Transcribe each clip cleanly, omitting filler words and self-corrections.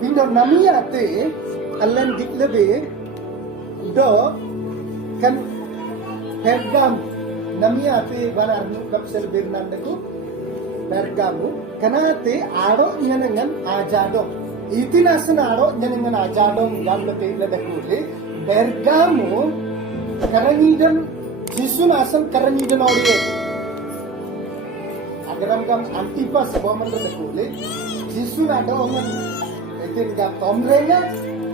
Bindo namia te allen diklebe do kan Pergam namia te banar kapsel birnandaku Pergamu kanate aro nyanangan ajado itinasan aro nyanangan ajado gamlate ladakule Pergamu karangidan jisun asal karangidan audio agaram kam antipas boman ladakule jisun ada oman itin gam tomrenga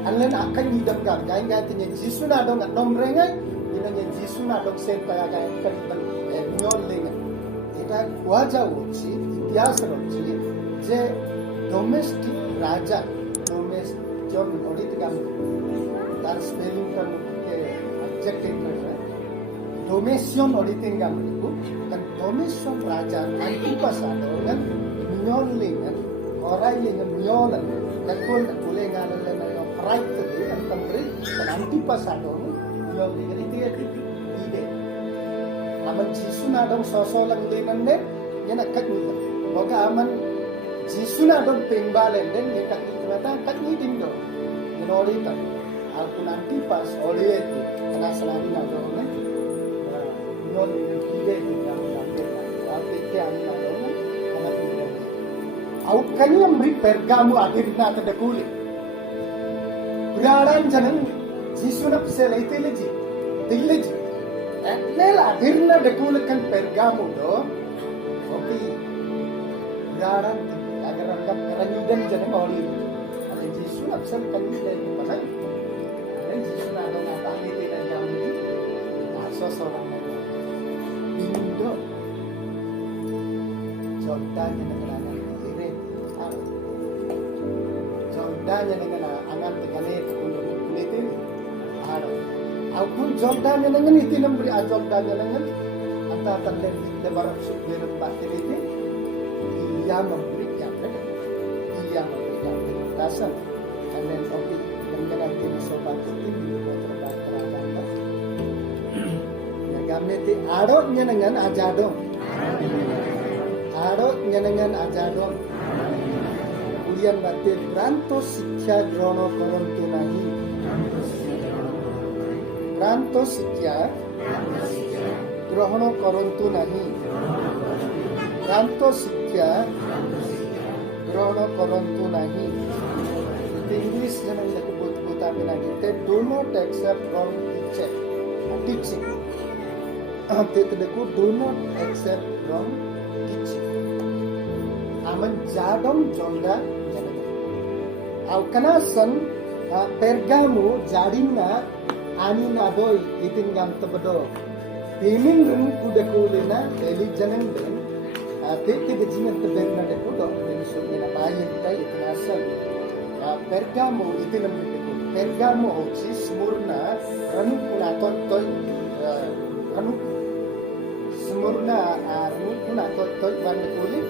allen akan ngidam gam gain gatinya jisun ada ngat tomrenga inanya jisun ada sen kaya kaya kan nyol lenga এটা কোয়া যাওয়া উচিত ইতিহাস রয়েছে যে ডোমেস্টিক রাজা জন অডিত গাম তার স্পেলিংটা মুখে অবজেক্টিভ করে ডোমেশিয়ন অডিটিং গাম লিখু dan ডোমেশিয়ন রাজা antipas ada kan nyol lenga orai lenga nyolan kakul boleh ngalan na right to be and tambri dan antipas ada nyol lenga itu ide aman jisu na dong sosolang linande yan akak nito boga aman jisu na dong pingbalen den yan akak nitin do ginori ta aku nanti pas oleh itu karena selalu na dong ne yon ide itu yang nampak tapi ke ani na dong anak ide au kaniyam ri Pergamu akhirna ta dekuli braran janan jisu na psel iteleji dilleji Nel akhirnya dekulakan Pergamu do, oke, jarang agar angkat kerangidan jadi mori. Ada Yesus absen kerangidan mana? Ada Yesus ada nata itu dan jam ini, asal seorang Indo, Jordan yang dengan kiri, Jordan yang dengan angan tekanet untuk kulit ada. Aku Jordan yang dengan itu nombor Jordan yang dengan antara tanda lebaran subir batin itu ia memberikan dasar dan oke dengan tim sobat itu terdapat terangkan ya kami itu aroknya dengan ajadong kemudian batin ranto sikya grono korontu nahi Pranto sikya grohono korontu nahi Pranto sikya grohono korontu nahi English jangan disebut lagi they do not accept wrong teaching do not accept wrong teaching aman jadom jonda au kanasan Pergamu jadina ani nadoi itin gam tabado pimin rum kuda kulena eli janang den ate ke jingan taberna de kudo ini sugina bayin tai itinasal Pergamu itinam de Pergamu hoci smurna ranu kuna toy ranu smurna ranu kuna toy wan kuli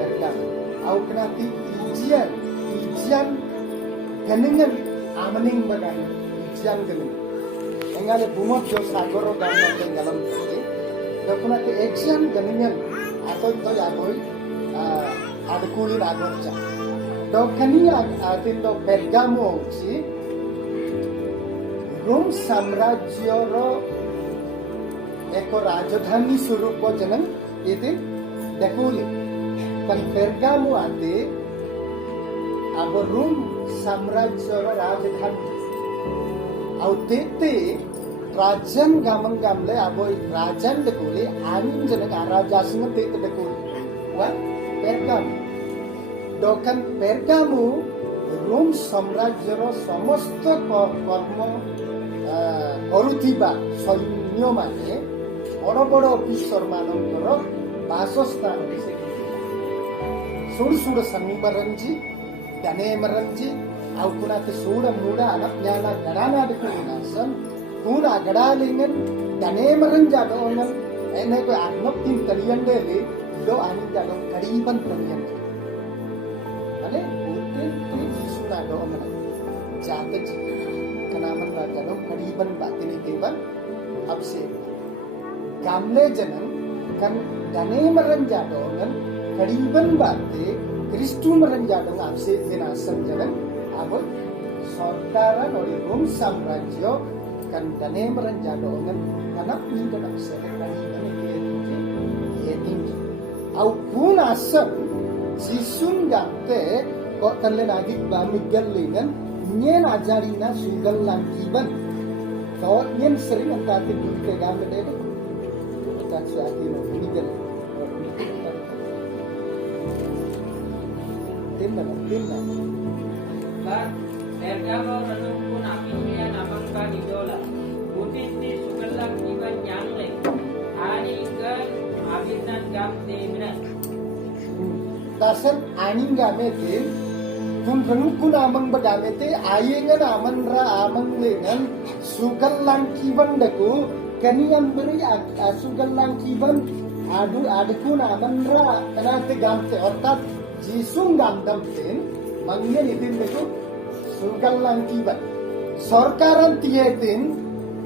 Pergamu au kana ti ijian ganingan amaning bagan ijian ganing Enggak bumot jo sagoro gamna tenggalam tadi. Dokuna ke action ganingan atau to agoi ada kulin agorja. Dokani atin do Pergamu si Rum samrajyoro eko rajdhani surup janang itu dekuli. Kan Pergamu ate abo Rum samrajyoro rajdhani Autete Rajan gamang gamle aboy Rajan dekuli anin jeneng araja singet te dekuli wan Pergamu dokan Pergamu Rum samrajyoro samosto kormo korutiba সৈন্য মানে বড় বড় অফিসর মানଙ୍କର ବାସସ୍ଥାନ ସୁଡ଼ ସୁଡ଼ ସନିବରଞ୍ଜି ଦନେମରଞ୍ଜି au kuna te suda muda anak nyana garana de kunasan kuna gadalingan dane jado onal ene ko arnop tin kaliyan de do ani jado kariban kaliyan ale utte te suda do onal jate kanaman ba jado kariban batini teban abse gamle janan kan dane jado onal kariban batte kristu jado abse dinasan janan abot sorkaran oleh rum samrajyo kan dane merenjadongan karena ni dalam selekasi ini tinggi au puna sem sisun gante kok tanle nagik bamigal lengan nyen ajarina sugal langkiban kau nyen sering antati dute gambe dede tak suati no migal timna Ba, Bergamo menunggu nakinya namang idola. Butis di sugelang iban nyangle. Ani ke abinan gam temina. tasan aning gamete kun kun amang bagamete ayengan aman ra amang lengan sugal langkiban daku kaniam beri sugal langkiban adu kun aman ra kanate gamte ortat jisung gandam ten mangnya itin daku sugal langkiban sorkaran tiyetin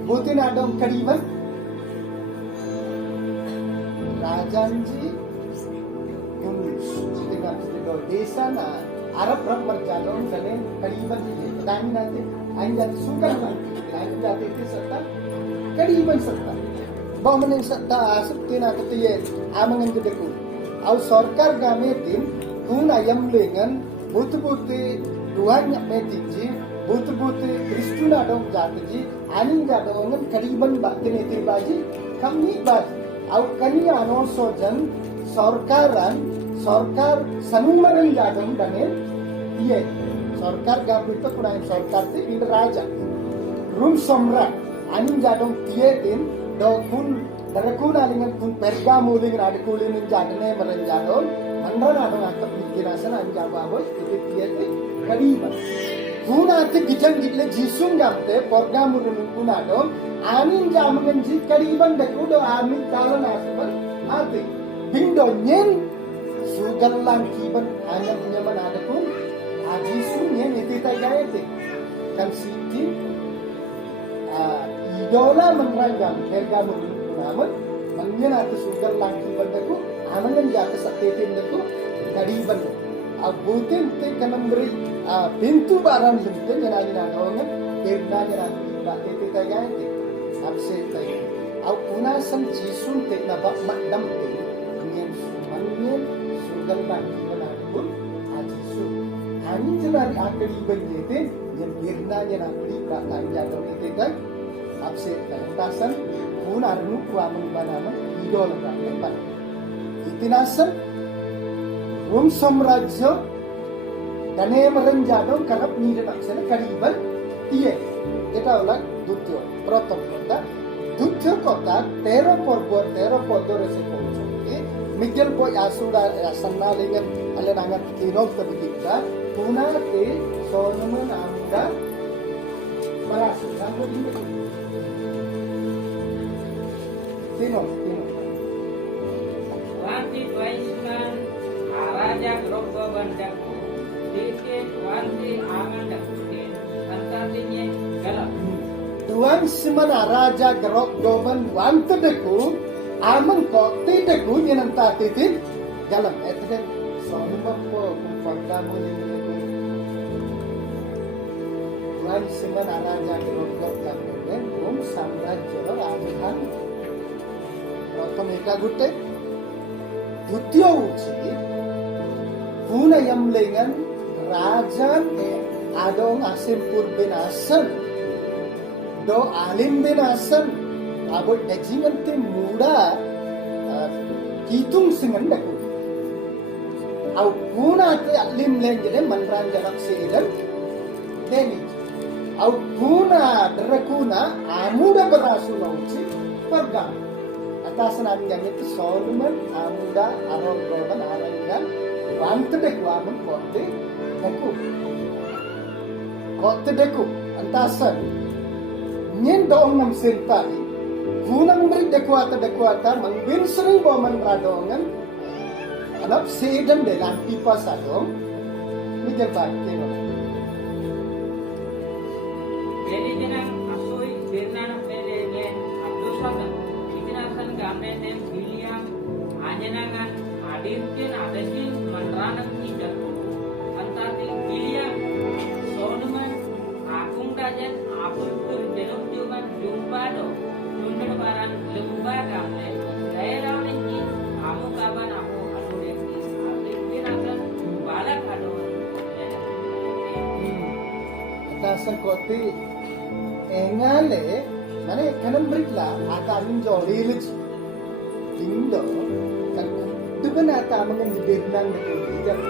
butin adong kariban rajanji desa na Arab berjalan dan kariban ini. Kami nanti anjat suka nanti anjat itu serta kariban serta. Bawa meneng serta seperti nak ketiye amangan kedeku. Au sorkar game tim kun ayam lengan butu-butu duanya metinji butu-butu Kristuna dong jatiji aning jadongan kariban batin itu baji kami baji. Au kani ano sojan sorkar sanuman jadong dane iya sorkar gabut itu kurang sorkar itu raja rum somrat aning jadong iya tin dokun darakuna dengan kun Bergamo dengan ada kulin jadane merenjadong mandran adong akap mikirasan anjaba boy itu iya tin kadiba kuna te gijang gitle jisung gamte Bergamo dengan kuna dong aning jamangan ji kadiban dakudo amin kalan asban ati bindo nyen sugal langkiban hanya punya mana ada pun aji sunnya itu tagay itu kan siti idola menerangkan Bergamo namun mangnya atau sugal langkiban daku amangan jatuh satetin daku kadiban abutin te kanam beri pintu barang linten yang ada naongan kerna yang ada itu tagay itu abse tagay au unasan jisun te na bak makdam te nyen mangnya sugal langkiban pun aji sun ani jenari akriban jete yang kirna yang akri belakang jatuh itu kan abse tasan pun arnu kuaman banana idol kan itinasan rum samrajyo dane merenjadong karena penyidik aksana kariban iya kita ulang dutyo protom kota dutyo kota tero porbor resiko Miguel boy asuda sanna lengan alenangan kinok tabikita puna te sonuman amda marasu sango ini kinok Wanti Waisman Araja Groggo Bandaku. Dike wanti aman dakuti. Antatinya galap. Tuan simana raja gerok goban wante deku aman kok deku yang tatitin jalan itu kan sonuman po Bergamo ini Tuan simana raja gerok goban dan samrajyo rajahan Protomika gute Dutyo uci Puna yang lengan Rajan adong asim purbenasan Do alim benasan Abot dajingan te muda Kitung singan daku Au puna te alim lengan manran jarak sedan Deni Au puna derakuna amuda berasu uci Bergamo atasan anjang itu Solomon amuda arong goban aranggan bante deku amun kote deku antasan nyen doong nam sentari kunang beri deku ata mangbin sering boman radongan anap sedem de lanti pasadong mijal bakte no Jadi dengan asoi birna pelegen Abdul Satan. Gambenem William Anyanangan Adirkin Adesin Manranam Tidak Antati William kajen apun tur jenum juman jumpa do nundun baran lemba kamle daerah ini amu kaban amu anu deki arti pinasan balak anu Atasan kote engale mane kanan berikla ata amin jolilij tindo kan tukan ata amangan dibenang betul tidak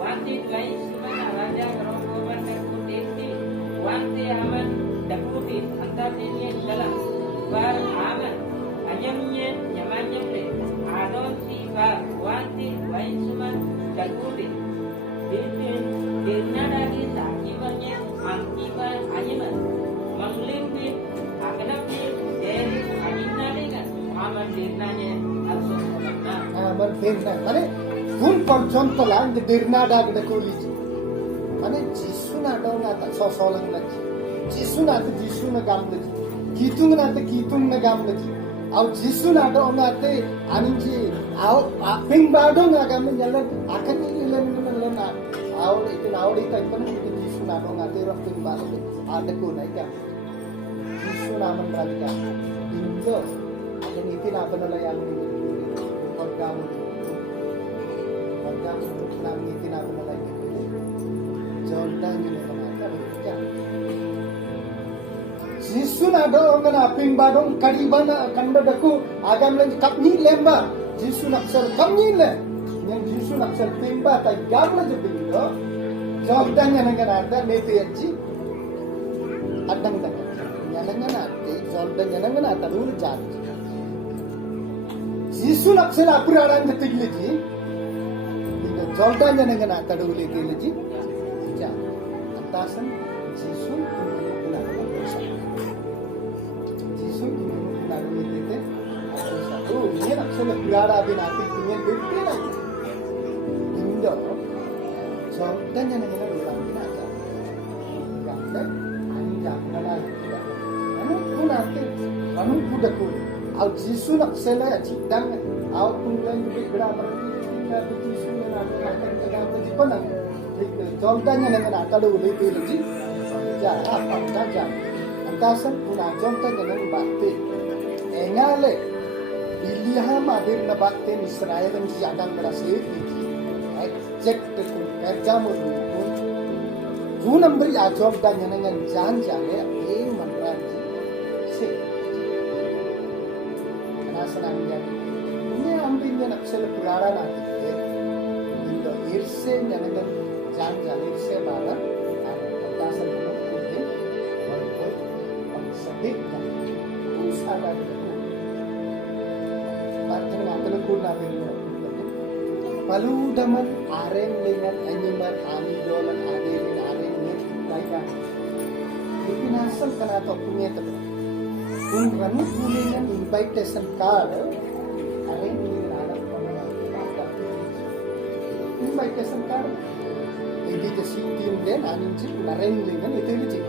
Wanti dwai sumana raja rombongan berkutik wanti aman dakuti antar ini dalam bar aman anyamnya nyamannya le adon si bar wanti dwai suman dakuti dirna lagi akibatnya akibat anyaman menglimpit akanapnya dari anjingnya dengan aman dirnanya harus aman benang mane full পর্যন্ত lang dirna dag da kulit mane jisu na daw na ta sosolang na jisu na gam na kitung na gam na au jisu na daw na te aninji au ping ba daw na gam na yalan akan ni len na au itu na au ita ipan jisu na daw na te ro ping ba ada ko na ka jisu na man ra ka indo akan iti na panalayan ni pagkamu Pagkamu namin tinapanalay nito. Jordan yun ang kamata. Jisu na daw nga na pingbadong kariban na kandadaku agam lang kapni lemba. Jisu naksal kapni le. Yang Jisu naksal pingba tay gamla je pingo. Jordan yan ang ganada nete yachi. Adang daga. Yan ang ganate Jordan yan ang ganata dulu jat. Jisu naksal apuraran je tigleji. Jordan yang dengan akar uli keleji, jah, antasan Jisu guna dosa. Jisu guna uli kete dosa. Oh, ini nak sila berada binati punya bukti lagi. Indo, Jordan yang dengan orang binasa. Jangan, ani jangan lagi tidak. Anu pun nanti, anu kuda kuda. Au Jisu nak sila ciptaan, au pun yang lebih berapa. Jisu Jordan yang dengan akal uli keleji, jah apa jah. Antasan puna Jordan yang dengan bakti. Engale, Biliam adir na bakti Israel yang jadang berasih ini. Exact tu kerjamu tu. Junam beri Jordan yang dengan jangan manran si. Antasan angin. Ini ambilnya nak selebrara nanti. Irse nyanyikan jangan irse bala antasan penuh kuning walaupun sedih kan usaha dari itu pateng akan guna dengan palu daman areng dengan animan amidolan aderin areng ni baiklah dipinasal kena atau punya teman pun ranu kuningan invitation card areng ni invitation card ini je sitim den aninji nareng dengan itu je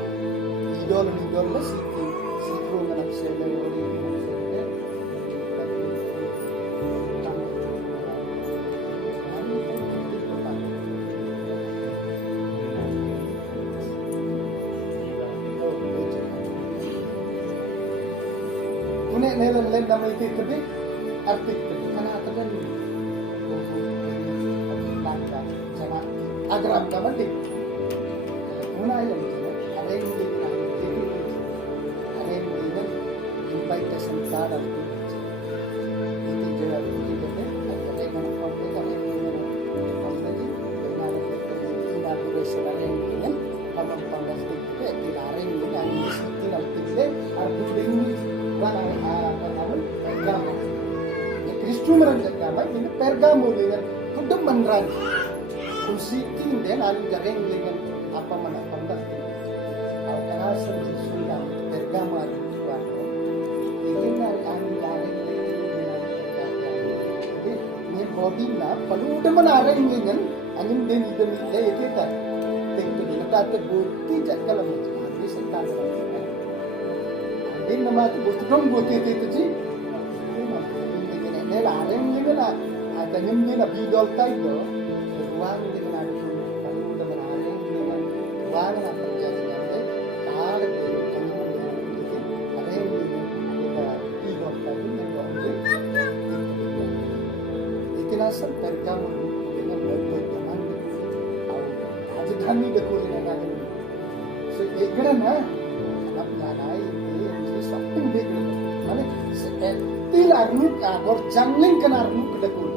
idol lah sikro mana sele ori Punya nelan nama itu kebe artik karena ada agram kaman din una yang ada yang invitation card itu juga itu ada yang komplit ada yang komplit dengan inauguration ada yang dengan abang panggas itu dilarang dengan situ nanti arbu dengan apa Pergamo Kristu meranjak ini Pergamo dengan kudem menerang Kusikin dan alim jarang dengan apa mana kontak kalau kena sudah Pergamo ini dari alim jarang dengan jadi ini body na perlu udah menarik dengan alim dan itu kita tinggal kita terbukti jangan kalau macam ini sentan din nama tu bos dong boti itu ji ini lah ada yang ni lah ada yang ni lah bidol tay do ruang dengan ada tu kalau udah berada dengan ruang lah perjalanan deh ada kami ada yang ni kita bidol tay dengan ruang deh itu lah sampai kamu dengan berbuat zaman aja kami berkulit dengan so ekran ha anak nanai ini something big মানে til arnuk agor jangling kan arnuk dekul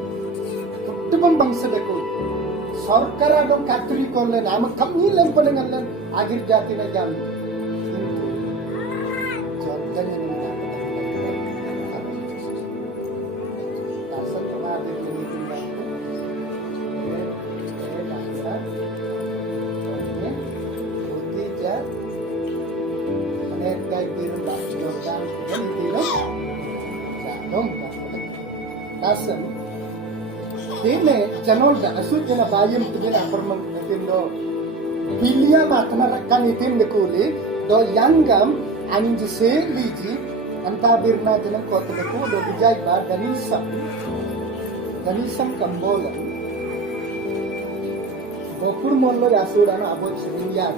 kuttubam bangsa dekul sarkar adon katri korlen am kamni len panangan agir jati na jam jordan ni dasar kemar de ni timbang dasar ini putih jar anet kai biru dah jordan ini tidak dong dasar ini janol dah asu jena bayam tu jena permang tindo pilia matna rakkan itin dekuli do yangam anin jese liji anta birna jena kota deku do bijai ba danisam kambola bopur mollo asudana abot sedunia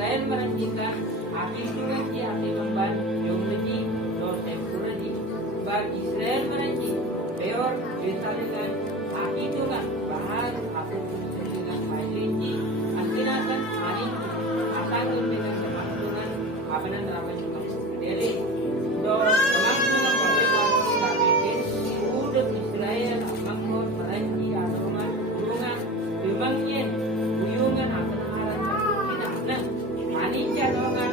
Israel meranjikan api suci api memban jumlahi dosa kurani bar Israel meranji beor ditalikan api tuhan bahar api dengan mailiji akinasan ani akan dengan kemakmuran abanan rawan dari do kemakmuran pada waktu udah Israel makmur meranji adoman hubungan bimangin hubungan akan Aninja dongan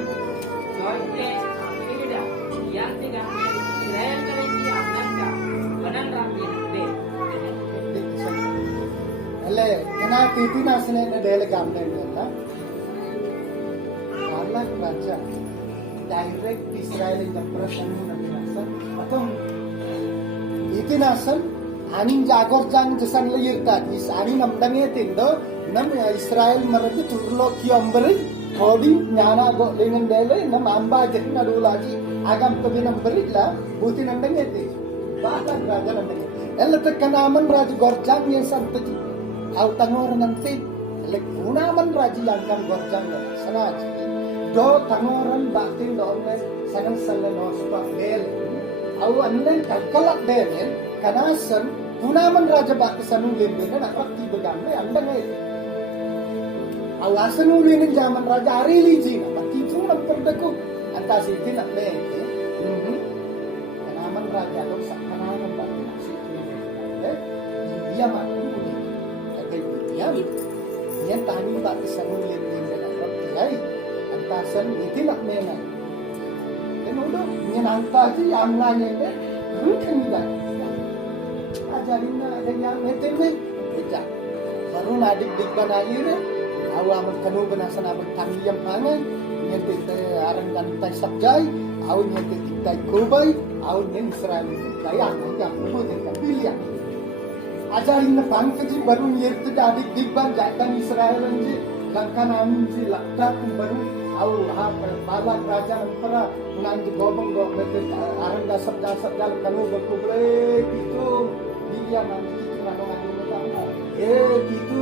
doite apida yang tiga Israel merenci ananda banan rapi de alle kena titi nasne ne dele gamne na Allah raja direct Israel in the person nasa atau iti nasan anin jagor jang jasan lirta is anin namdange tindo nam Israel merenci turlo kiamberi Kodi nyana go dengan dele nam amba jadi nadu lagi agam tapi nam beriklah buti nandang itu bahkan raja nandang ella tekanaman raja gorjang yang santai au tangor nanti lek gunaman raja yang kan gorjang sanaj do tangoran batin do ne sagan salle no spa del au annen kalak del kanasan gunaman raja bak sanu lembe na rakti begamne andang awasan ulinin zaman raja hari liji na pati itu nak perdeku atas itu nak leh kenaman raja dok sak kenaman batu nasi dia mati budi jadi dia tani bak sanul lindin dan perti lagi antasan itu nak leh na kemudian dia nanta tu yang lainnya deh rutin juga ajarin ada yang itu kerja baru adik dik banayir awam kanu benasana bertangiyam pangan nyete arang dan tai sabjai au nyete tai kubai au nyen Israel kaya ngam kubu dengan pilihan ajarin na pangkaji baru nyerte adik dibban jatan Israel nje langkan amin ji lakta baru au ha pala raja ampara nan gobong go arang da sabja kanu berkuble itu dia nanti itu ngadu itu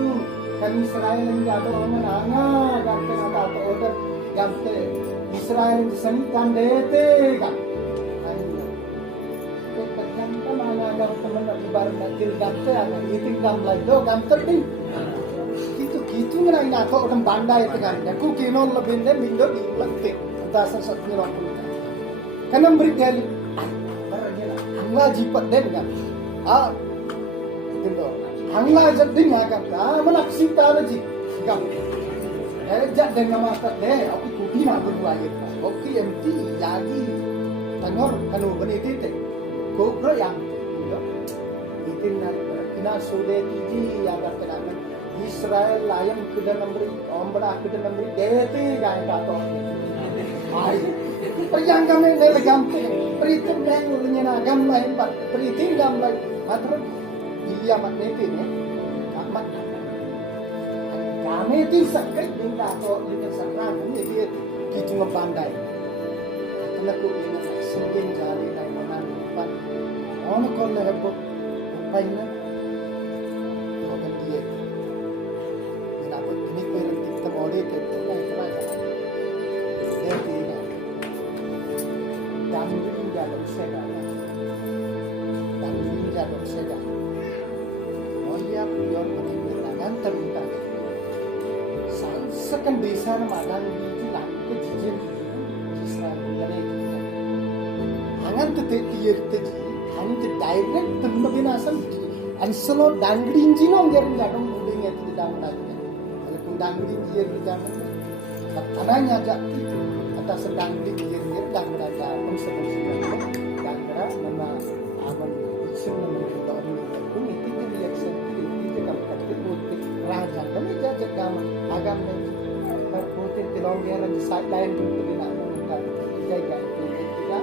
kan Israel yang jatuh orang anga gamte ngata atau order gamte Israel yang disanikan dete kan ayo gamte mana teman ibarat nakil gamte ada meeting gam lagi do gamte ding gitu itu ngenai nato orang bandai tekan ya ku kinon lebih deh bindo di lektik dasar satu orang pun karena beri gali angla jipat deh kan gitu angla jadi ngagam menaksi tahu ji gam jat dengan mata deh aku kubi mah berbuaya oke MT jadi tanor kanu bani tite ko yang itu nari kena sudah tiji yang berkenaan Israel layang kuda nombri ombra kuda nombri dete gaya kato ai perjang kami dari gamte peritim yang ulnya na gam lain pat peritim gam lain matra iya mat nete ne amat kami ti sakit minta to ini sakran ini dia gitu ngepandai karena ku ini sengin jari na mana pat ono kon le hebok upaina okan dia ini kita boleh kita ikhlas dia tidak dangling dalam segala oh iya pion meninggalkan terlibat sekan desa nama di lang kejijin Israel mengenai itu hangan tetek tiir teji hangan te direct pembinasan anselo dangling jinong jaring jadong budingnya itu dalam dangling dia berjalan tanahnya jati atas dangling dia dangling ada pengsebutan dangling nama aman isu nama doang pun itu dia sendiri itu kalau kata politik raja kami jajak agama politik telonggaran di side lain pun tidak mengangkat jaga politik kita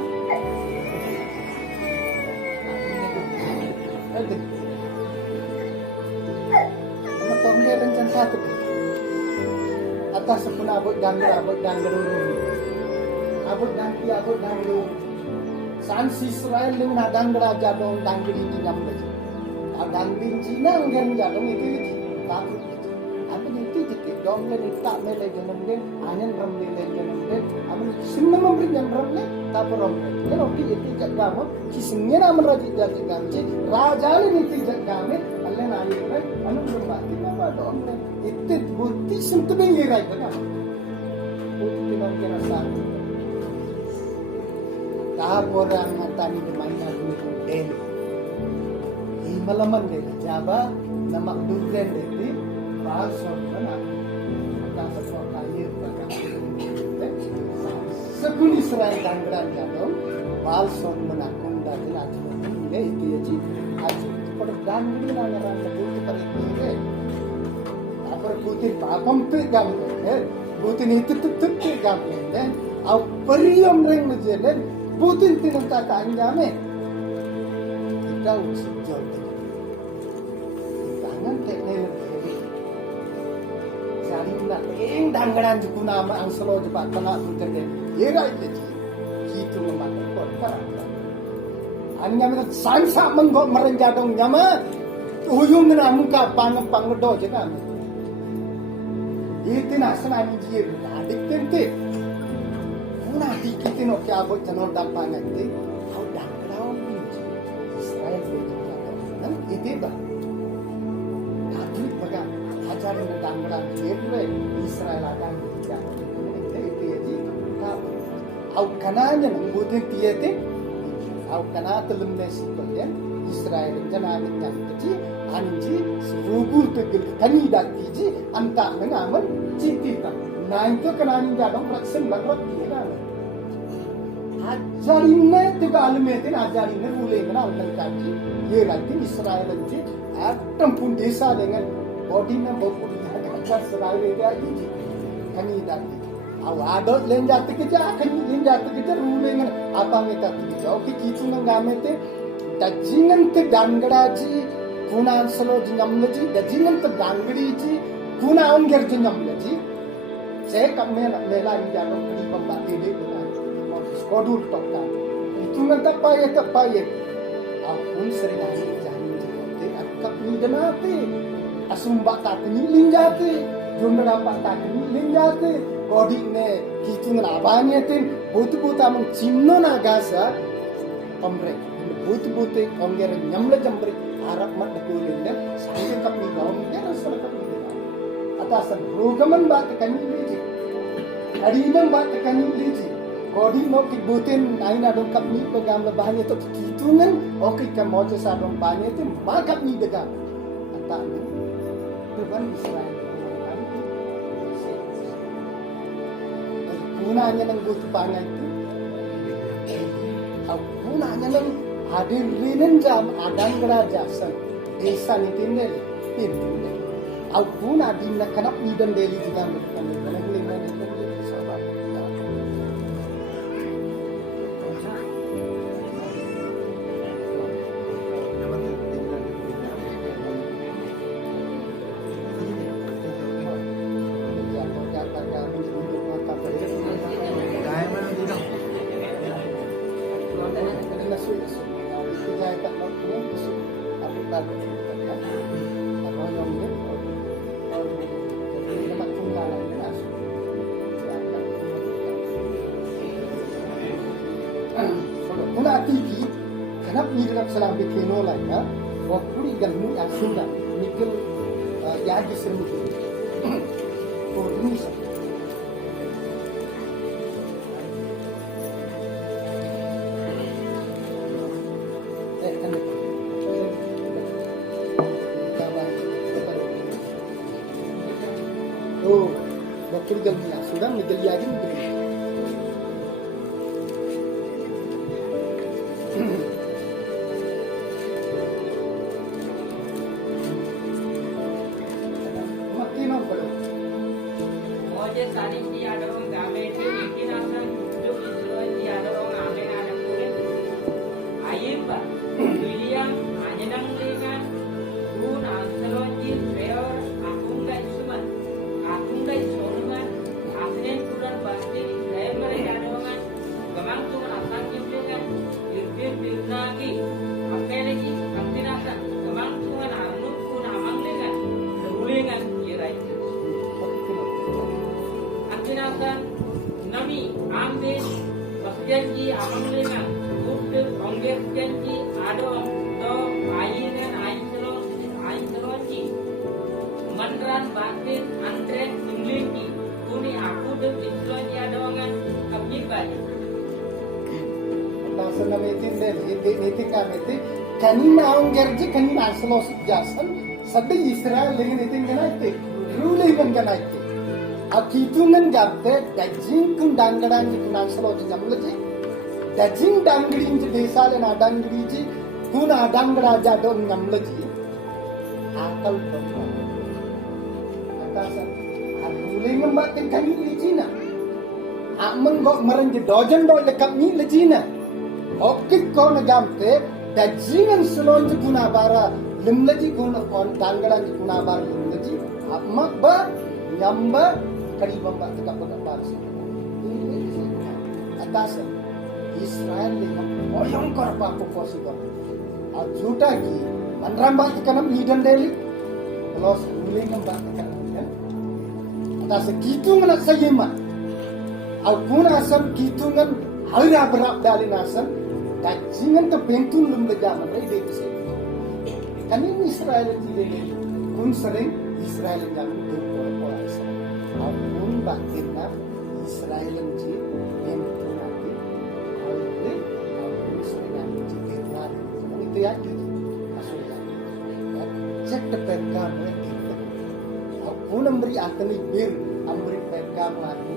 nama telonggaran jangan satu atas sepun abot dangger sans Israel lu na dangger aja dong dangger ini nyampe dangger Cina ngger jadong itu takut apa itu dikit dong le tak mele jeneng den anyen ramle le jeneng den amun sinna memberi yang ramle tak perong kalau itu jagamo kisnya nama raja jagamo raja le itu jagame alle na ayu le anu belum mati nama dong le itu bukti sentuh bengirai kan bukti nang kena satu tapor ang matani ni mainan ni den di malaman de jaba na makduden de pasok na tapos mo kayo sekun Israel dangran jadong pasok na kung dati lagi ne itu ya ji aji pada dangri na ngaran bukti pariti tapor bukti papam pe gamle bukti ni tutut pe gamle au pariyam ring mujelen Putin tinunta ka anjame ikaw si John tangan teknologi jari na ing danggaran juku nama ang selo jepat tengah berkende era itu gitu memakai korban anyame sansa menggok merenjadong nyama uyung na muka pang do jekan itu nasana anjir adik tente nanti kita nak cabut channel dapat nanti, kau dah tahu Israel berjaya, itu bah. Tapi baga ajaran dangdang Israel akan berjaya, itu aja. Kau kananya mungkin tiada, kau kanat lemnes itu Israel jangan nanti anji serubu tegel kani dah tiji anta mengaman cipta. Nah itu kananya jadong raksen barat dia. Ajarinnya juga alumetin ajarinnya mulai kenal tentang ये writing Israel के एकदम pun desa dengan bodinya bau ajar Israel itu aja kami tadi awal len jatuh kita akan len jatuh kita ruling apa kita kita oke kita ngamete dajingan te dangaraji kunan selo jinamleji dajingan te dangariji kunaun ger jinamleji saya kami mela injalo di pembati di kodul tokta itu nanti payah apun sering hari jangan jati akak ni denate asumba tak ni linjate jumlah dapat tak ni linjate kodi ne kitu ngabanya tin butu amang cimno nagasa pamre butu kongger nyamle jambri harap mat dekulin dan sampai kami gaung dia rasa kami atasan rogaman ba tekan liji adinam ba tekan liji kodi no kibutin aina dong kapni pegam lebahnya tu kitungan oke kamoja sa dong banyak tu makap ni degam ata ni tuhan Israel gunanya nang butuh pangai itu gunanya nang hadir rinen jam adang gerajasan desa ni tindel tindel guna din na kanap ni dan deli juga kan kanang lima ni kan sahabat Kuna atipi kanap ni kanap salam bekeno la ya wa kuri gal mu asunda mikil ya di semu ko ni sa kan oh wa kuri gal mu asunda mikil ya di Moses tadi di ada orang game itu bikin apa hidup itu di ada orang ame ada kulit ayam pak William hanya nang dengan pun ansalonji reor akung dai suman asnen kuran pasti Israel mereka ada orang gamang tu asan kimpekan lagi apa lagi antinasa gamang tu anu pun amang dengan ulengan irai Antinasan nami ambil janji amang dengan udah ongger janji ada to ayin selonji mandran batin antren tumleki kuni aku deh selonji ada orang kami bayi atasan na metin del iti ka meti kanina onggerji kanina aslo jasan sadde Israel legen itin ganaitte rule iban ganaitte akitungan gabde dajing kun dangadan ni kun aslo jamlaji dajing dangrin ji desale na dangri ji kun adangara ja don jamlaji akal bomba atasan rule membatin kanina lijina ameng go maranji dojan do lekap ni lijina okik ko na gamte dajingan selonji kuna bara limlaji kuna on dangadan ji kuna bara limlaji amma ba nyamba kari bamba tegak begak atas Israel dengan oyong korba pokosi ba ajuta ki manramba ikanam hidan deli los mulai ngamba ikan atas gitu mana sayema alpun asam gitu ngan hara berap dari nasam kajingan te bentun lum bejaman rai de se kan ini Israel tidak pun sering Israel yang itu kuasa alpun bakinna Israel ji bentun nanti alpun sering yang ji keluar itu ya gitu maksudnya cek te pergam itu alpun memberi akali bir memberi pergam aku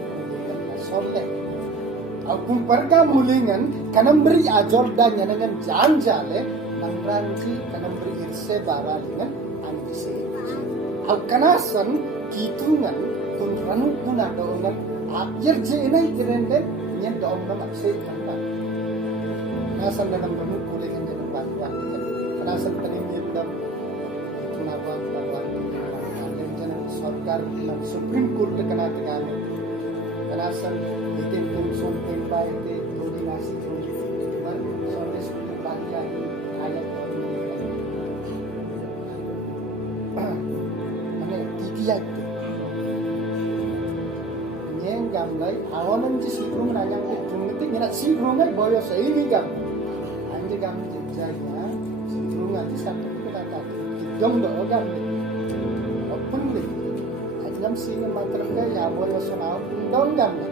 soleh alpun pergam mulingan kanam beri ajol dan nyanangan janjale nangranji kanam beri irse bara dengan antise al kanasan kitungan kun ranu kuna dongan akhir je inai kirende nyen dongan akse kanda kanasan dalam ranu kule kan dalam bantuan kanasan terimit dam kuna bantuan dan jalan sarkar dan supreme court kena tekan kanasan itin pun sumpin pai te koordinasi pun bar sampai sudah bagian ayat ane tikiak nyeng gamlai awanan ji sikrung nanyang te tungti ngina sikrungai boyo saini gam anje gam jaya sikrung anje satu kita kata jong do gam apun le jam sini matram ga ya boleh sonau dong gam na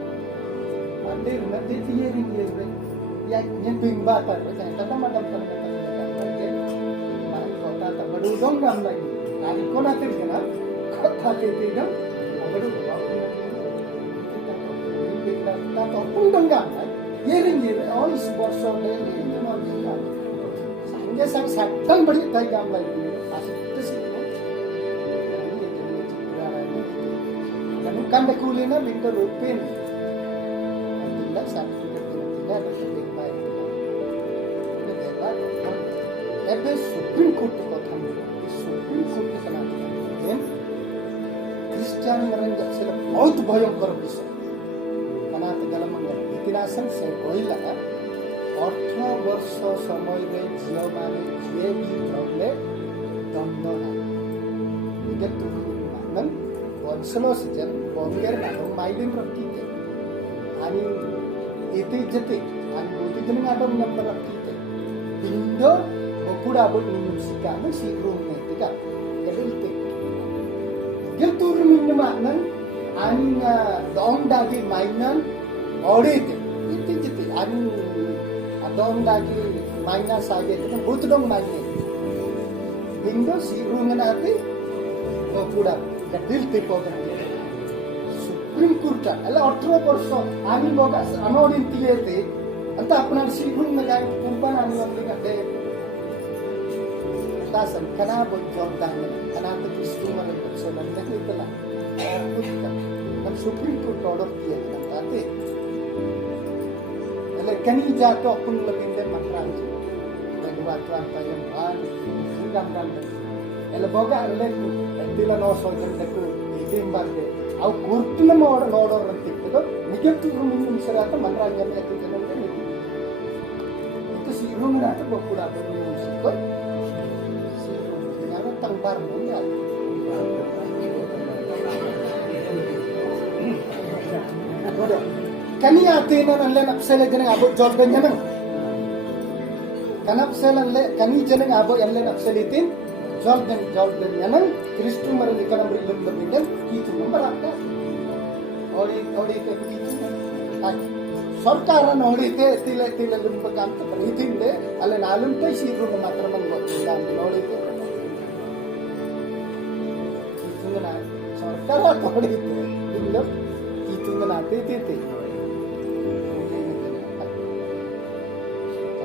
mandir na di tiye ring ye ya nyen bing batar ka ta madam kan ka ke mai kota ta badu dong gam lagi nari ko na tir kana kota te te gam badu ba ta to pun dong gam ye ring ye all is borso le ni no gam sangge sang sakkan bari tai gam lagi asik sih kan da kulina binda rupin tidak satu tidak ada yang baik ini debat ebe supreme court ko tham supreme court ke sana kan Kristen merenggak sila बहुत भयंकर विषय karena dalam itinasan se koila 18 वर्ष समय रे झियो माने जे भी प्रॉब्ले दंड ना इधर तो मन वंशलो सजन बॉम्बेर नाटक माइलिन रखीते आणि इथे जते आणि गोटी जन नाटक नंबर रखीते पिंडो बकुडा बड musika न सीरूम ने तिका jadi itu getur minman आणि दौंड दागी mainan audit itu jete आणि दौंड दागी mainan सागे itu बहुत dong mainan pindo सीरूम ने आते बकुडा gadil tipo kan Supreme Court ala 18 वर्ष आणि बघा अनोडीन तियेते आता आपण शिकून नका कुंपण आणि आपले काय तासन कना बोलतान कना तो क्रिस्तू मला सोलन नाही त्याला पण सुप्रीम कोर्ट ऑर्डर दिया म्हणतात એટલે કની જાતો आपण લગીને મંત્રાંજી ભગવાન ત્રાંતાયન ભાન ગામ એટલે બગા એટલે तिला नो सोजन तक इतिम बांधे अव गुर्तुन नोडोर अंतिक्को निकेतु रूम सरात मनरांजन एति जनंते itu si रूम ना तो बकुड़ा तो रूम सिको si रूम दिनानो तंबार मुंया kani ate na nle napsele jene abo job den jene kanapsele nle kani jene abo elle napselitin Jordan yang Kristu mereka berikan berbeda itu memberapa orang itu itu सरकार ನೋಡಿ ತಿಲ ಲಿಂಬಕಂತ ರೀತಿಂದೆ ಅಲ್ಲಿ ನಾಲುಂಟೆ ಸೀರು ಮಾತ್ರ ಗೊತ್ತಿಲ್ಲ ಅಂತ ನೋಡಿದ್ದೆ ಇತುಂಗನ ಸರ್ಕಾರ ನೋಡಿದ್ದೆ ಇಲ್ಲ ಇತುಂಗನ ಅತಿಥಿ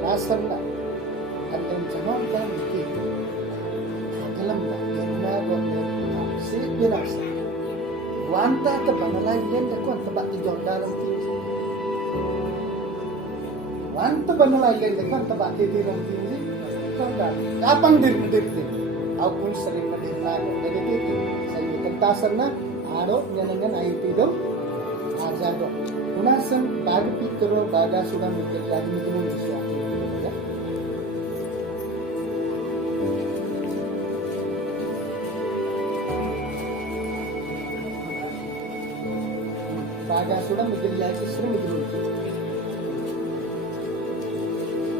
ರಾಸನ್ನ ಅಲ್ಲಿ ಜವಾಬ್ದಾರಿ ಇತ್ತು dalam na gonde si binasa wanta ta banalay len ko ta ba ti jordaram ti wanta banalay len ko ta ba ti diram ti ko da kapang dirti au pun sering na dita jadi ti sa kentasan na aro nyanan ai ti do aja do unasan bagu pikro baga sudah mikir lagi itu bisa baga sudah menjadi lagi sering begitu.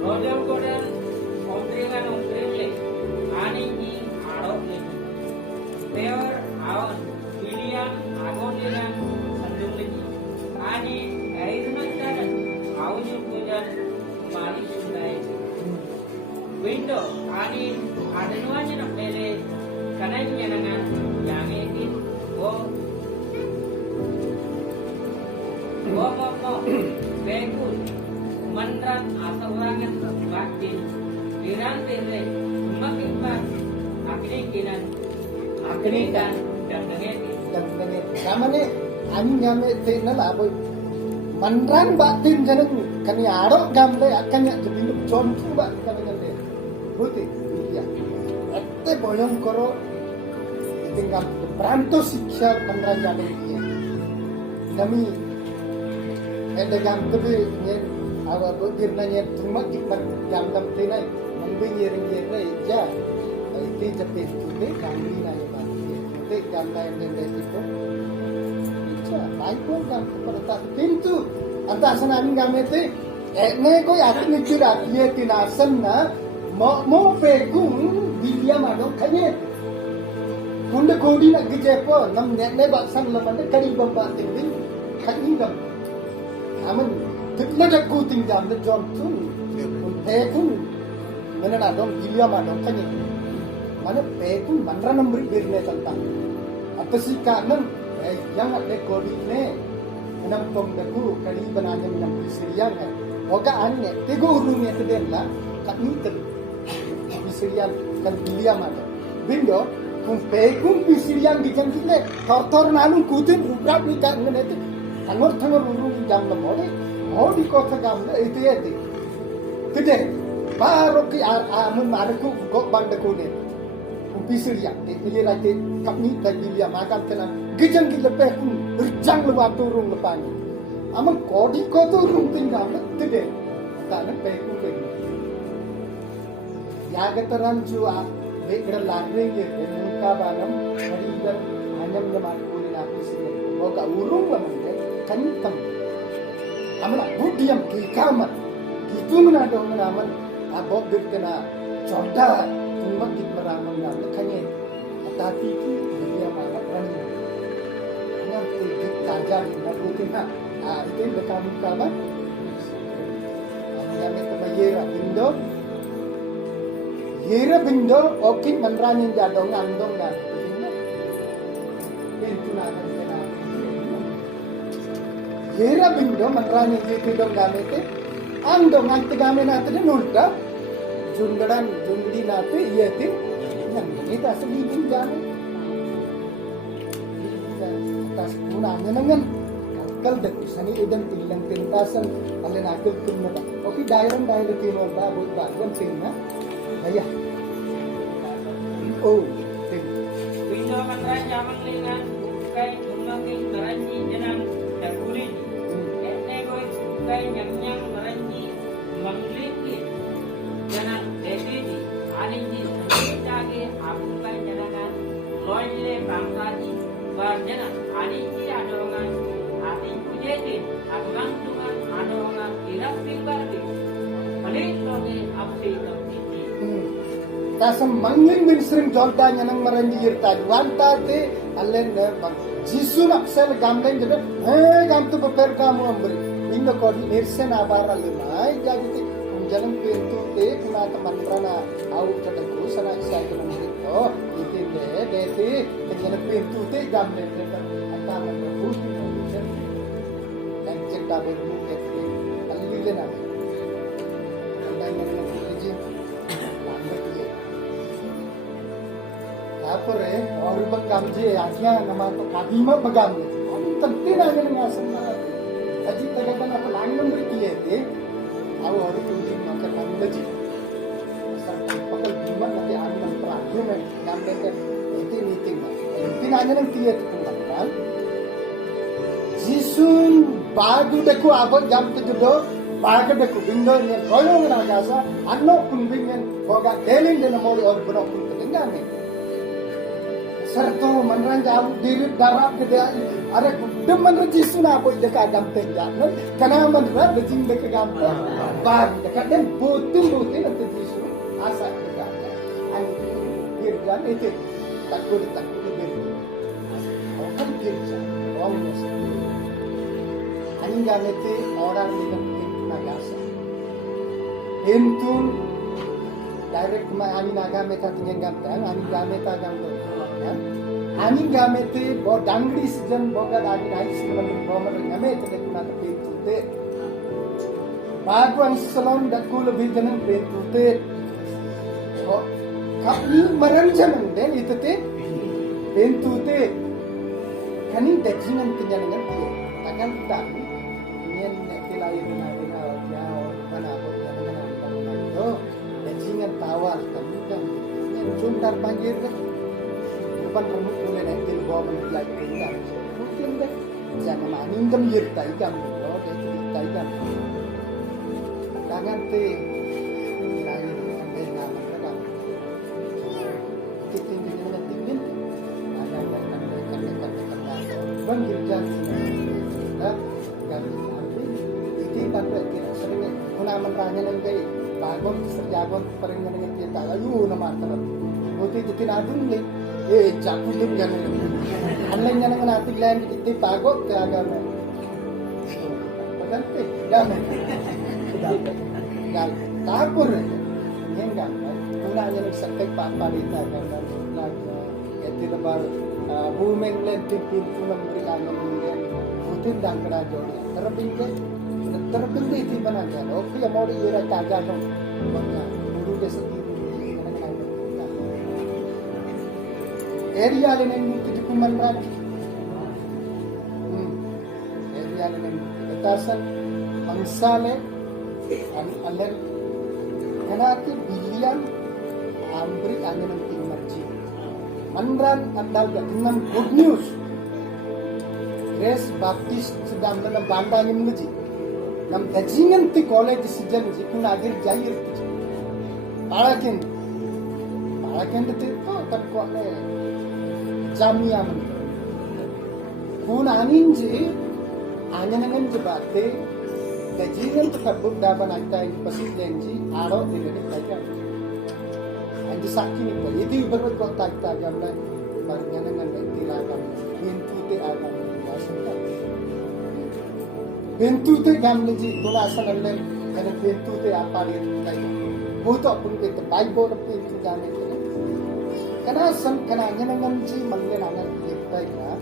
Roger Gordon, Omringan, Ani di Arok, Peor, Awan, William, Agonian, Sandung lagi, Ani, Aizman Jalan, Awan Pujan, Mari Sundai, Window, Ani, Adenuanya nak pele, kananya dengan yang ini, Bomo, Bekul, Mandran atau orang yang terbakti, Dirantele, Makin Bak, Akinikinan, Akinikan, dan Dengeti. Sama ni, ani nyame tena lah boy. Mandran batin jangan kani arok gamle akan yang jadi contoh bak kani gamle. Buti, iya. Ette boyong koro, tinggal berantos siksa mandran jangan dia. Kami ada gam tapi ni awak berkir nanya cuma kita jam tenai membeli ringgit je, itu jadi tu kami nanya bagi, itu jam lain dan itu, itu baik pun jam pertama pintu antara senang kami itu, ni kau aku ni kira dia tinasan na mau pegung dia mana kaya, bunda kodi nak gejepo nam ne baksan lamane kari bamba tingin khatingam aman tikna jakku tingjam ne jom tun pekun menena dong gilia ma dong kani mana pekun manra nombri birne tentang apa sih kanan yang ada kodi ne nam tong daku kali bananya nam isriyan oga anne tego urungnya tedella kani ted isriyan kan gilia ma bindo kung pekun isriyan gijan kile tor nanung kutin rugrat ni kan ngene te thangor urung jam la modi kotha gam na ite ate kede baro ki amun maraku go bandaku ne pisiriya te ni rate kapni ta gilia makam tenan gijan gile pekun rjang le waktu urung lepani amun kodi ko tu urung tinggal kede ta ne pekun ke yagataran jua begra larre ye muka banam haridan anyam le makku ni pisiriya oga urung lamande kantam amana budiam kikamat itu menadong naman abog kena conda tumbak di meramang nam kanye atati ki dia malah rani ngam ti tajam na butina itu bekam kamat amnya me tabayera bindo okin manrani jadong andong na itu na kena Yera bindo manrani itu dong gamete andong antagame nate nulta jungadan jungdi nate yete yang kita sedikit jam tas munanya nangan kal de sani edan tilang tintasan alle nakul kunna oki dairan tino ba buat bagwan tingna ayah oh Bindo manran jaman lingan kai tunangi maranji jenang dakuri kai nyang maranji mangliki jangan devidi alinji sejage apukai jangan loile bangkadi barjana alinji adongan atin kujete abang tungan adongan irap bingbardi alik loge apsi tapiti tasam mangling minsring jolda nyanang maranji irta wanta te allen bang jisu naksal gamden jeda gamtu beper kamu ambri Indo kodi nirsen abara lemai jadi jalan pintu te kuna teman rana au cadaku sana isa ke mangito itu de jalan pintu te gamne te anta mandu dan cerita bermu ke alile na andai mana ji lambat ye tapore aur bagam je asya nama to kadima bagam tentu na ngasam na aji tagadan apa langgam berkiye te awu hari kunci makan langgam sarta pakal biman nanti aman perahu men ngambil ke itu meeting mas itu nanya nang tiya tukang jisun bagu deku abang jam tujuh bagu deku bindo ni royong na kasa anno pun bingen boga delin dena mau or benak pun ketinggalan ni sarto manran jauh diri darab ke dia ada demen jisun apa dekat agam tenjak karena manran bejing dekat agam bag dekat dan butin nanti jisun asa dekat ani dirgan itu takut dir orang dirjan orang ni ani gamete orang ni nagasa entun direct ma ani nagameta tinggal gamtan ani gameta gamtan ani gamete bo dangri season boga ani nice man bomber gamete de kuna te bagwan salon dakul bijanan te oh kami meranjangan dan itu te pintu te kani dajinan tinjalan dia takkan tak nian kelai rumah ya mana apa jangan itu dajingan tawar kami kan nian juntar banjir kan depan rumah boleh nanti bawa menilai tinggal mungkin deh jangan maning kam yirtai kam oh dia yirtai kam tangan te lain sampai nama kan bang kirjan nah ganti arti itu pada tidak sering guna menranya nanti bagon serjagon pering dengan kita ayu nama terus bukti itu tinadun nih jago tuh jangan. Aneh jangan nanti lain kita pagot ke agama. Berarti jangan. Gal takur. Enggak. Kuna aja nih sakit papa dita kan. Itu lebar booming lain timpin pulang beri angin mungkin. Putin dan kerajaan. Terpinggir itu mana kan? Oke, yang mau dia tagar dong. Mana? Guru desa itu. Area lain yang kita kuman lagi. Area lain yang batasan bangsa lain, alam kenapa bilion ambri angin yang tinggi. Manran andal dengan good news. Grace Baptist sedang dalam banda yang menguji. Nam dajingan ti college season ji pun agir jair ti. Parakin ti to kan ko ne jamia man. Pun anin ji anyangan ji batte dajingan to kabuk da banata ji pasi lenji aro dinani kaja. Anji sakki ni ko idi berbat ko tak jamna barnyangan ti lagam pintu ti agam asanta. Pintu te gamle ji guna asalale kana pintu te apa dia tai buto pun kita bible pintu gamle te kana san kana nyanangan ji mangle nana tai ka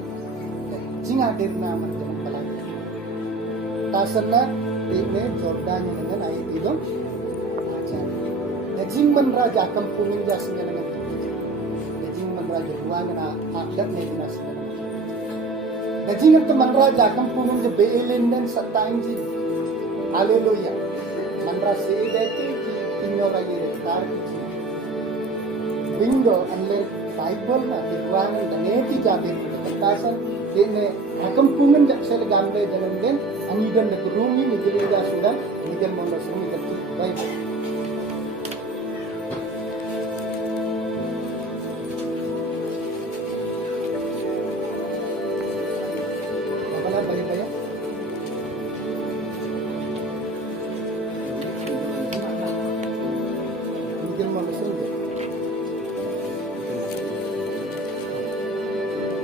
jinga dirna man te pala tasana ini jordan nyanangan ai tidom aja jing man raja kampungin jas nyanangan jing man raja ruangan adat ne dinas Najingan teman raja kampung je beelin dan satang ji, haleluya. Manra sedeti tingo raja tarik ji. Bingo anle Bible na dibuang dan neti jabe ketasan dene kampungan jak sel gambe dalam den anigan na kurumi ni gelinda sudah anigan mono sumi kati Bible.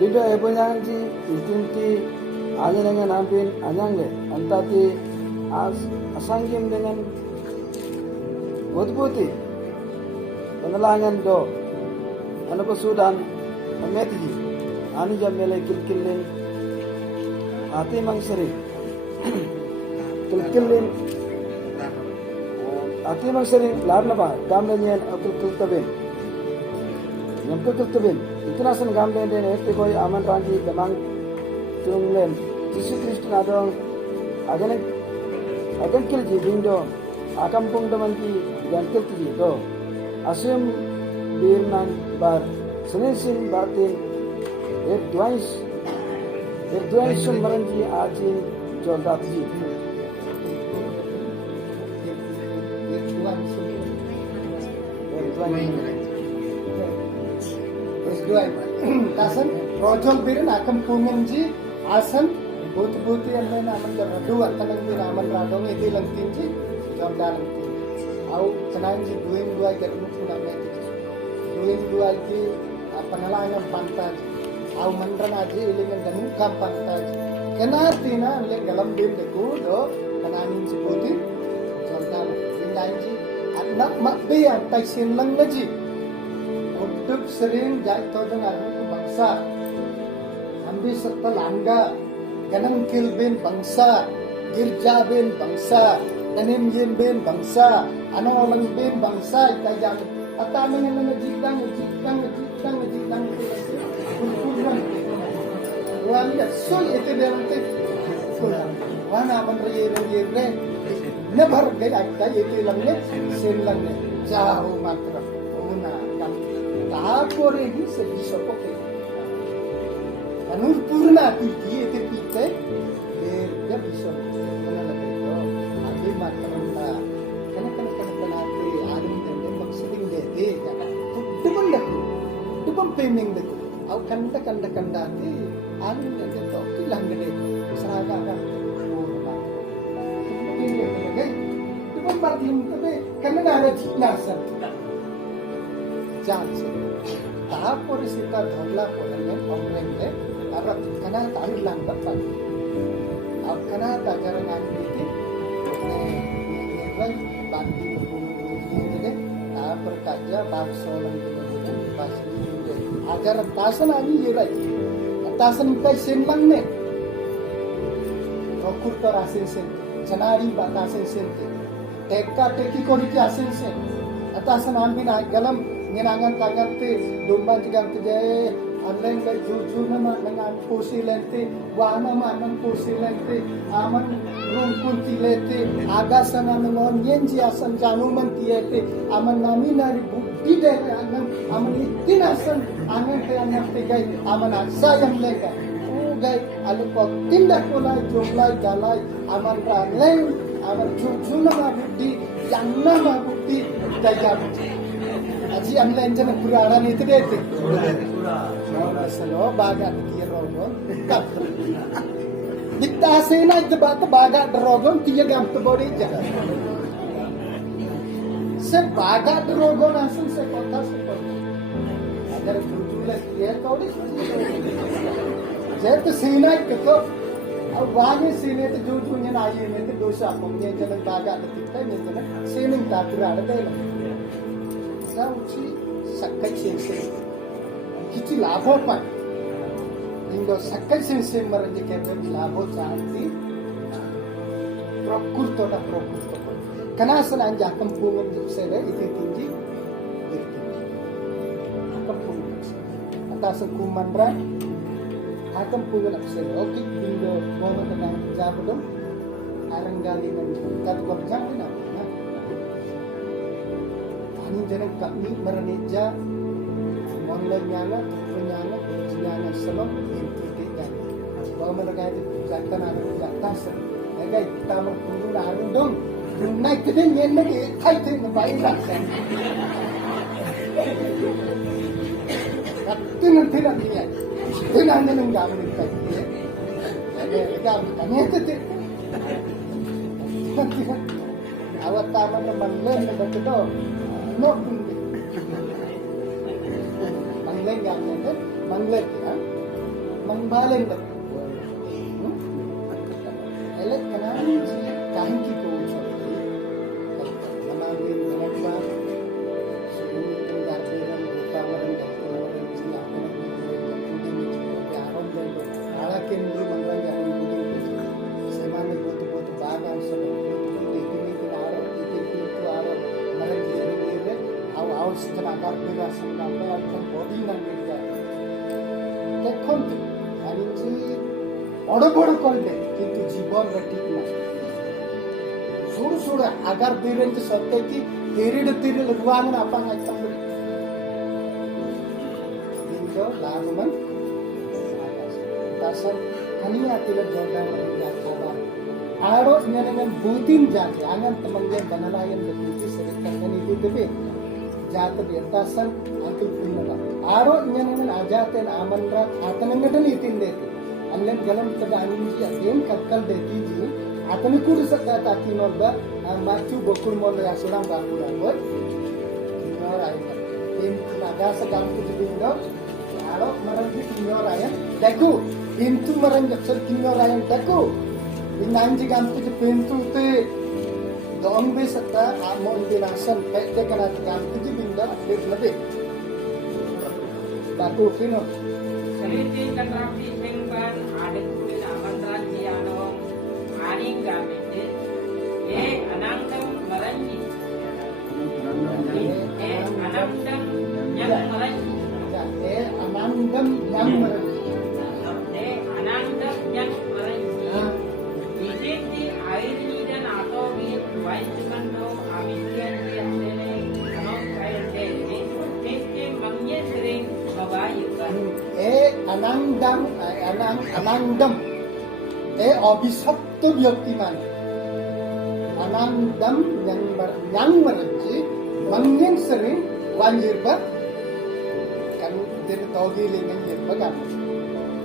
Tidak eponya ji itunti aja dengan nampin anjang le antati asangkim dengan buat-buati penelangan do anu pesudan ameti anu jam mele kilkilin ati mang seri kilkilin ati mang seri larna ba gamlenyen atul kultabin nyamko kultabin इतना सन गाम लेन देन एक कोई आमन रांची दमांग चुंग लेन जिसु क्रिस्ट नादों अगन किल जी बिंदो आकम पुंग दमन की जानकिल की तो असम बीरनान बार सनेसिन बातिन एक द्वाइस सुमरन जी आजिन जोलदात जी Kasan rojol birin akan pungan ji asan buti yang lain aman radu akan yang aman radong itu langtin ji jorda langtin au kenan ji dua gadung puna meti dua ji penelangan pantai au mandran aji ilingan danung kam pantai kenatina le galam dim deku do kenanin si buti jorda langtin ji anak makbe yang tai sin lang ji Untuk sering jatuh dengan bangsa, ambil serta langga, ganang kilbin bangsa, girja bin bangsa, danim yin bin bangsa, anang olang bin bangsa, itayang, atamang yang ngejikang, kulkulan, wala, sul itu dia nanti, wana aman raya, nebar gaya kita itu langnya, sin langnya, jauh matra, una, kam. Tapore hi se bishopo ke anurpurna piti ete pite ya bishop mana lagi to adi matanda kana ate adum tende maksuding dete ya dupam peming deku au kanda ate adum tende to kilang gede seraga kan dupam partim tebe kana ada jinasan jangan Tapos kita dhorla podannya omrengde arab kana tahu langkap pak. Kana tagar ngamiti nerai bandi berbunuh ini deh. Tapos kaja bakso lagi pasti ini. Agar tasan ani yerai. Tasan kai senbang ne. Rokur per asin sen. Janari batasin sen. Teka teki kori ki asin sen. Tasan ambil galam ngenangan tangan te domba juga te anleng le juju nama dengan kursi lente wana manang kursi lente aman rungkun tilete agasana mengon yenji asan januman tiete aman nami nari bukti de aman aman itinasan aman te anak te gai aman sayang lega gai alu ko tindak pula jumlai dalai aman ranleng aman juju nama bukti yang nama bukti dajab Aji amla injana pura aran itu deh. Selo baga tirogon. Dikta sena itu baga drogon tiya gam to body jaga. Se baga drogon asan se kota se. Agar jujula ye todi. Jet sena itu अब वागे सीने तो जो जो ने आये ने तो दोषा पंगे जन बागा दिखता है ने सीनिंग ताकरा दे ला उची सक्kai sense किची लाभो पर इंदो सक्kai sense मरंज के पे लाभो चाहती प्रकृतो ना प्रकृतो कनासन अंजाकम पूंगम से ले इते तिंजी akam पूंगम atasan kumandra akam पूंगम से ओके इंदो मोनो तना जाबदम aranggali nan kat korjang na ini jangan kami mereneja monlanyana penyana penyana sebab itu tidak bahwa mereka itu jangan ada jatah mereka kita berpuru lalu dong naik ke dunia lagi kai tu baik lah tapi nanti dia nanti nggak menikah dia kami itu awak taman manglen begitu no manglen yang mana manglen ya mangbalen ber elek kenapa sih kahin ki ko namanya kenapa sebelum darberan berkawaran dan kawaran sih apa namanya aron dan alakin dulu manglen yang semana betul-betul bagan semua awal setelah karena sampai akan body nanti jadi. Tekon tu, hari ini bodoh-bodoh kolde, কিন্তু জীবন ঠিক না। Suruh-suruh agar diri itu seperti tirid ruangan apa ngacam beri. Ini laguman, dasar kania tidak jodoh menjadi kabar. Aro dengan butin jadi, angan teman dia banalayan begitu serikat ini itu tapi. Jatuh di atasan angkul punya aro nyanyian ajaten amanrat atanangadan itin deh anlen galam tada aninji aden kakkal deti ji atani kudu sakta taki norba macu bokul mol ya suram bakura bot nor ayan tim naga sagam kudu dindo aro maranji tinor ayan deku pintu maranji aksar tinor ayan deku inanji gam kudu pintu te dong besata amon dinasan pete kana gam kudu binda update lebih batu kino Seliti kanrapi sengban adik kulit aman ranji anong aning gamit anangdam maranji anangdam yang maranji anangdam yang maranji anangdam yang maranji Ijiti airni dan atau bin wajibkan do amitian dia sene anong kaya sene Kesti mangnya sering babayukan anangdam অবিষাক্ত ব্যক্তি মানে anangdam yang merenci mangin sering wanjirba kan jadi togi lengan jirba kan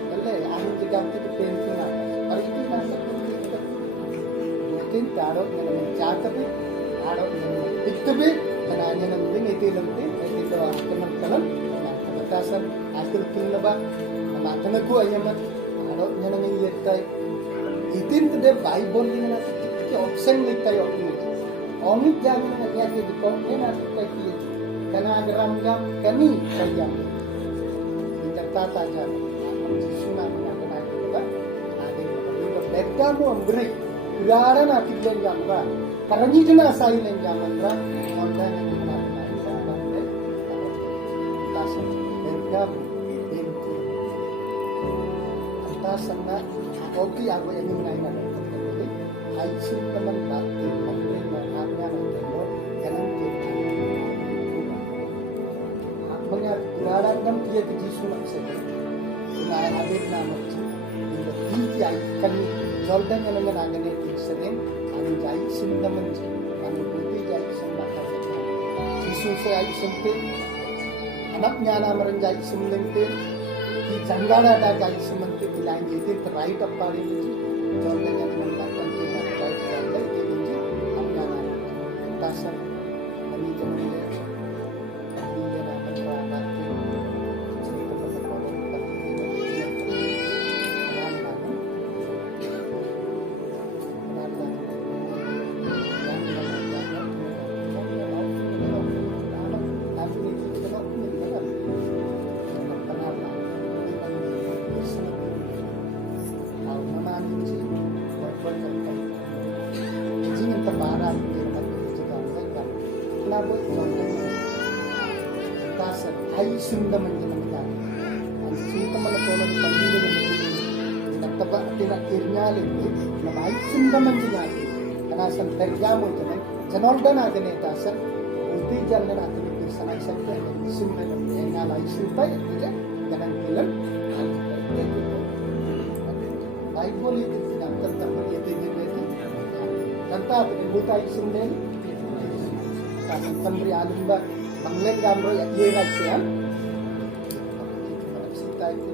kalau anu juga itu penting lah hari itu kan seperti itu mungkin taruh dengan catat taruh dengan itu bi karena yang nanti itu doang teman-teman tasan akhir kilaba matana ku ayaman ado nyana ngi yettai itin de bible ni na ke option ni tayo ni omit jang na ya ke ko ena kai ki kana gam kani sayam tata jam suna na kana ba ade ko bedda mo ambri udaran atiklen jamra karangi jana sai len jamra onda ni na tasan bedda benti tasan na oki ako yang ngai na ai sin teman bakti mangre na amnya na temo kanang ke mengat udaran kam dia ke jisu nak se na abet na machi in the ai kan jordan na nga ngane tisren ani jai sin teman kan putih jai sama ka jisu se ai sempe anaknya na merenjai semlente di janggara ada jai semente bilang itu right up kali ini jordan yang mengatakan kita baik jordan itu amnya na tasan ani jangan ai sunda menjenangkan cinta menolong pemilu dan tebak tidak kirnyali na ai sunda menjenangkan karena san terjamu dengan janoldan agane tasan uti jalan akan bersama saja sunda menjenangkan ai sunda tidak jangan bilang Bible itu tidak tentang itu kata buta sunda tasan pemberi alimba Manglen gamro ya iya kan sita itu